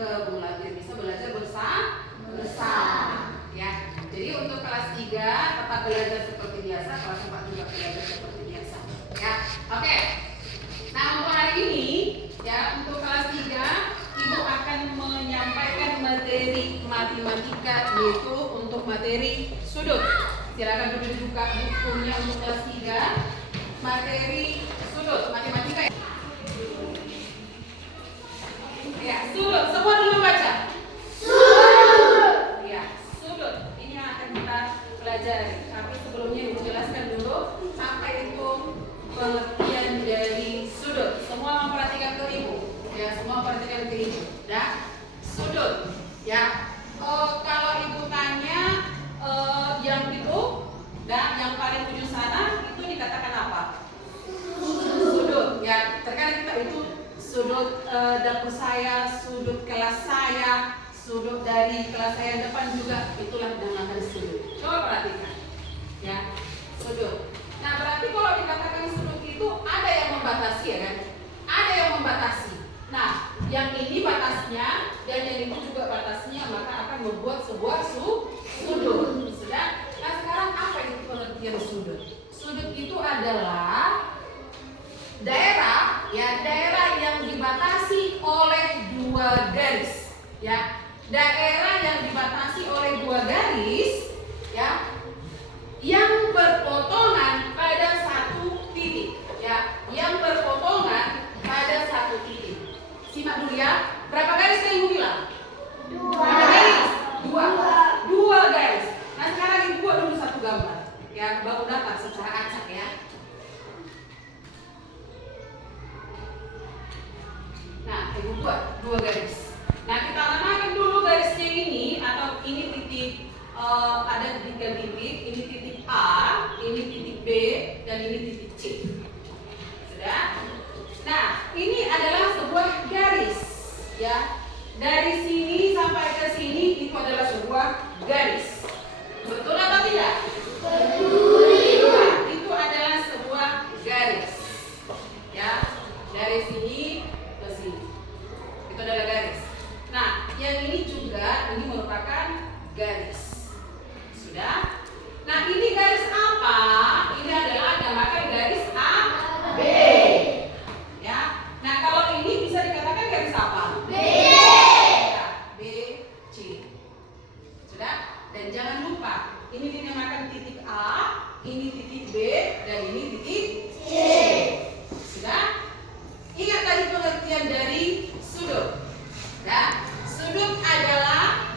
belajar bisa belajar bersama. Ya. Jadi untuk kelas 3 tetap belajar seperti biasa, kelas 4 juga belajar seperti biasa. Ya. Oke. Nah, untuk hari ini ya, untuk kelas 3 Ibu akan menyampaikan materi matematika, yaitu untuk materi sudut. Silakan dulu dibuka bukunya untuk kelas 3, materi sudut matematika. Ya, sudut. Semua dulu baca. Sudut. Ya, sudut. Ini yang akan kita pelajari. Tapi sebelumnya Ibu jelaskan dulu apa itu pengertian dari sudut. Semua memperhatikan ke Ibu. Ya, semua perhatikan ke Ibu. Dah, sudut. Ya. Kalau Ibu tanya yang itu, yang paling ujung sana itu dikatakan apa? Sudut. Ya, terkadang kita itu sudut dapur saya, sudut kelas saya, sudut dari kelas saya yang depan juga, itulah dinamakan sudut. Coba perhatikan. Ya, sudut. Nah, berarti kalau dikatakan sudut itu ada yang membatasi, ya kan? Ada yang membatasi. Nah, yang ini batasnya dan yang itu juga batasnya, maka akan membuat sebuah sudut. Sudah? Nah, sekarang apa itu pengertian sudut? Sudut itu adalah daerah, ya, daerah yang dibatasi oleh dua garis, ya. Daerah yang dibatasi oleh dua garis, ya, yang berpotongan pada satu titik, ya, yang berpotongan pada satu titik. Simak dulu ya. Berapa garis yang Ibu bilang? Berapa garis? Dua garis. Nah, sekarang Ibu buat dulu satu gambar, ya, baru dapat secara acak, ya. Nah, Ibu buat dua garis. Nah, kita namakan dulu garisnya ini, atau ini titik, ada 3 titik. Ini titik A, ini titik B, dan ini titik C. Sudah? Nah, ini adalah sebuah garis, ya. Dari sini sampai ke sini itu adalah sebuah garis. Betul atau tidak? Betul. Nah, itu adalah sebuah garis, ya. Dari sini ke sini. Itu adalah garis. Nah, yang ini juga, ini merupakan garis. Sudah? Nah, ini garis apa? Ini adalah dinamakan garis AB. Ya. Nah, kalau ini bisa dikatakan garis apa? B. Ya, B, C. Sudah? Dan jangan lupa, ini dinamakan titik A, ini titik B, dan ini titik C. Sudah? Ingat tadi pengertian dari sudut. Ya, sudut adalah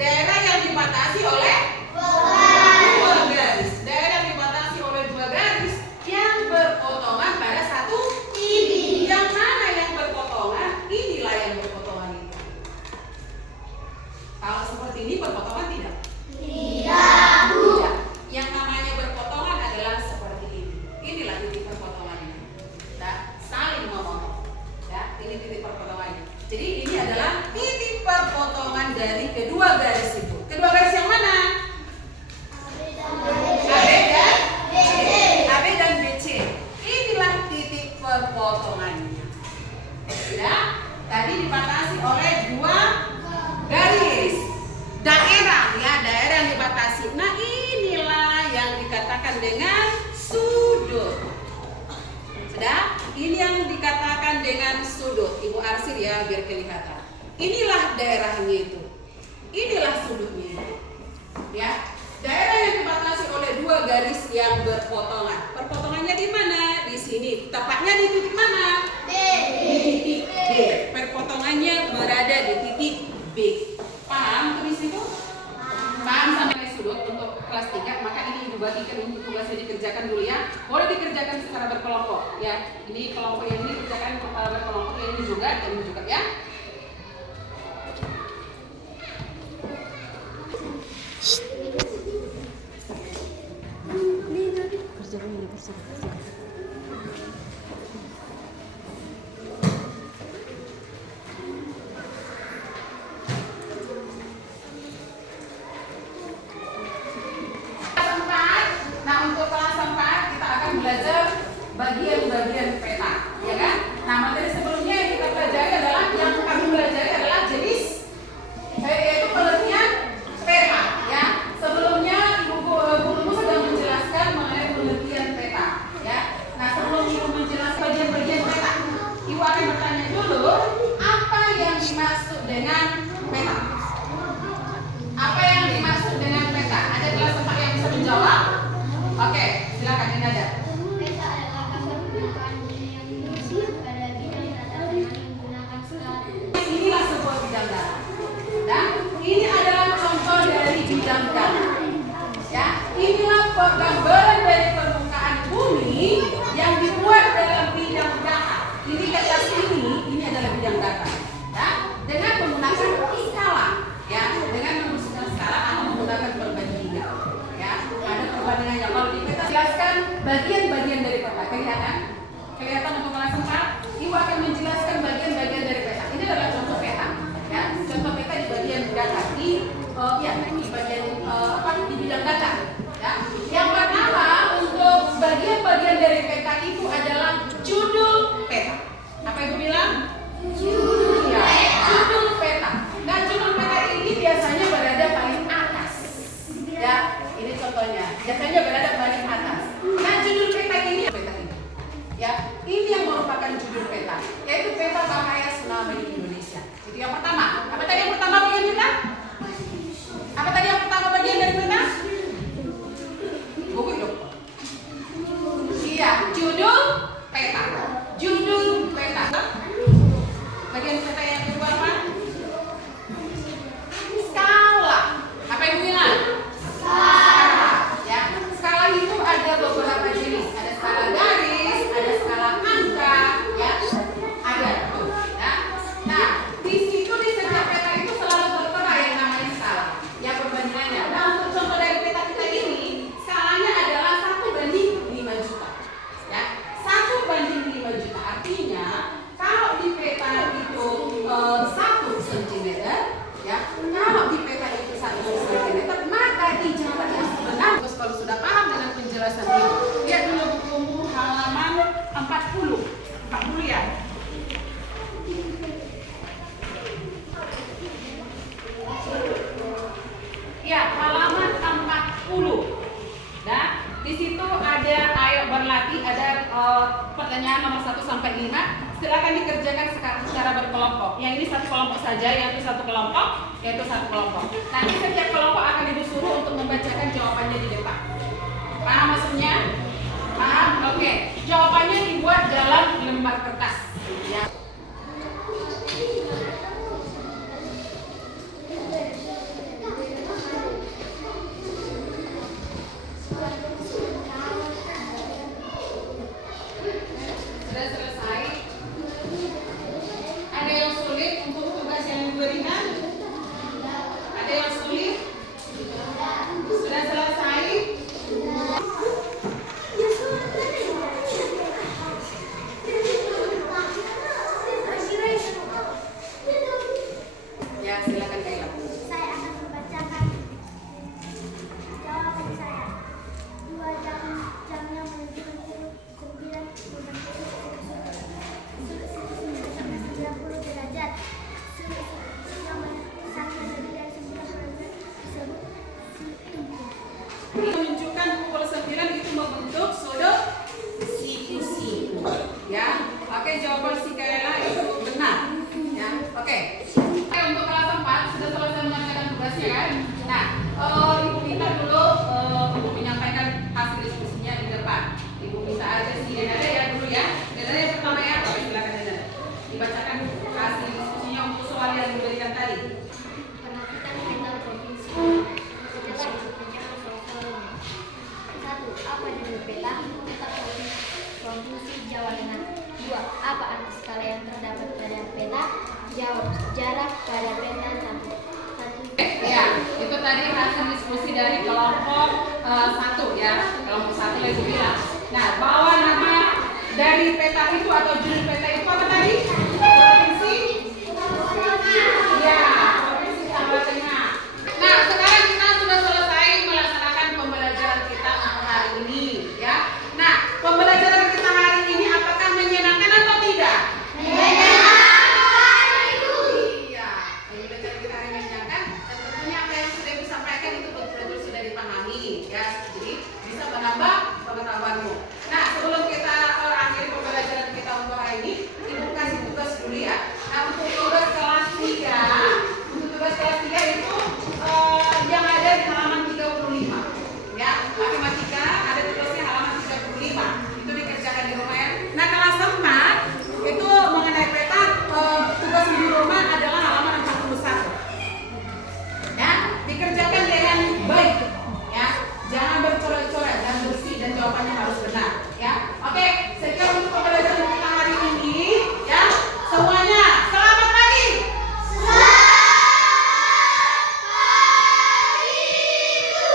daerah yang dibatasi oleh dua garis. Daerah yang dibatasi oleh dua garis yang berpotongan pada satu titik. Yang mana yang berpotongan? Inilah yang berpotongan itu. Kalau seperti ini berpotongan tidak? Tidak. Yang namanya berpotongan adalah seperti ini. Inilah titik perpotongannya. Nah, saling memotong. Ya, ini titik perpotongannya. Jadi ini adalah titik perpotongan dari kedua garis itu. Kedua garis yang mana? AB dan BC. Inilah titik perpotongannya. Sudah? Tadi dibatasi oleh dua garis. Daerah, ya, daerah yang dibatasi. Nah, inilah yang dikatakan dengan sudut. Sudah? Ini yang dikatakan dengan sudut. Ibu arsir ya, biar kelihatan. Inilah daerahnya itu. Inilah sudutnya itu. Ya. Daerah yang dibatasi oleh dua garis yang berpotongan. Perpotongannya di mana? Di sini. Tepatnya di titik mana? B. Di titik B. Perpotongannya berada di titik B. Paham tulis itu? Paham sampai sudut untuk kelas 3, maka ini Ibu bagikan untuk tugasnya dikerjakan dulu ya. Boleh dikerjakan secara berkelompok ya. Ini kelompok yang ini kerjakan berkelompok, yang ini juga ya. Nah, untuk kelas 4 kita akan belajar bagian-bagian peta, ya kan? Nah, materi sebelumnya yang kita pelajari adalah jenis dengan peta? Apa yang dimaksud dengan peta? Ada kelas 4 yang bisa menjawab? Oke, silakan Dinda. Peta adalah gambar permukaan bumi yang diisi pada bidang data dengan menggunakan skala. Inilah sebuah bidang data. Dan ini adalah contoh dari bidang data. Ya, inilah gambaran dari permukaan bumi yang dibuat dalam bidang data. Ini kata ini adalah bidang data. Ya, dengan menggunakan skala. Ya, dengan menggunakan skala atau menggunakan perbandingan. Ya, ada perbandingannya. Kalau di peta jelaskan bagian-bagian dari peta. Kelihatan? Kelihatan untuk kelas 4? Ibu akan menjelaskan bagian-bagian dari peta. Ini adalah contoh peta. Ya, contoh peta di bagian data di bagian di bidang data. Ya. Yang pertama untuk bagian-bagian dari peta itu adalah judul peta. Apa Ibu bilang? Judul. Ya, judul peta. Nah, judul peta ini biasanya berada paling atas. Ya, ini contohnya. Biasanya berada paling atas. Nah, judul peta ini. Ya, ini yang merupakan judul peta, yaitu peta bahaya tsunami di Indonesia. Itu yang pertama. Apa tadi yang pertama bagian peta? Apa tadi yang pertama bagian dari peta? Buku hidup. Iya, judul peta. Judul peta. Bagian peta yang kedua apa? Skala. Apa yang bilang? Skala. Ya, skala itu ada beberapa jenis. Ada skala garis, ada skala angka, ya. Ada tuh, ya. Nah, di situ di setiap peta itu selalu tertera yang namanya skala. Ya, perbandingannya. Nah, untuk contoh dari peta kita ini, skalanya adalah 1:5 juta. Ya, 1:5 juta. Artinya, kalau di peta itu 1 cm, ya, kalau di peta itu 1 cm, maka di jarak yang sebenar. Terus kalau sudah paham dengan penjelasan ini, lihat dulu bukumu halaman 40. 40 ya. Ya, halaman 40. Nah, di situ ada ayo berlatih, ada pertanyaan nomor 1 sampai 5. Silakan dikerjakan secara berkelompok. Yang ini satu kelompok saja, yang itu satu kelompok, yaitu satu kelompok. Nanti setiap kelompok akan Ibu suruh untuk membacakan jawabannya di depan. Paham maksudnya? Paham? Oke. Jawabannya dibuat dalam lembar kertas. Ya. Sudah selesai? Ada yang sulit untuk tugas yang diberikan? Ada yang sulit? Sudah selesai? Ya, silakan Kayla. Saya akan membacakan jawaban saya. 2 jamnya menunjukkan pukul 9 90 derajat. Yang satu lebih dari 90 derajat disebut Menunjukkan pukul 9 itu membentuk sudut siku. Ya, oke, jawaban si Kayla itu benar. Ya, oke. Untuk kelas 4 sudah selesai mengerjakan tugasnya kan? Nah, Ibu minta dulu untuk menyampaikan hasil diskusinya di depan. Ibu minta aja si Denada ya dulu ya. Denada yang pertama ya, oke, silakan Denada. Dibacakan hasil diskusinya untuk soal yang diberikan tadi. penerbitan peta provinsi. Setelah dikerjakan soal-soalnya. 1. Apa judul peta? Peta provinsi Jawa Tengah. 2. Apa arti skala yang terdapat pada peta? Jawab. Jarak pada peta 1. Ya, itu tadi hasil diskusi dari kelompok 1 ya. Kelompok 1 yang bilang. Nah, bawa nama dari peta itu atau judul peta itu apa tadi?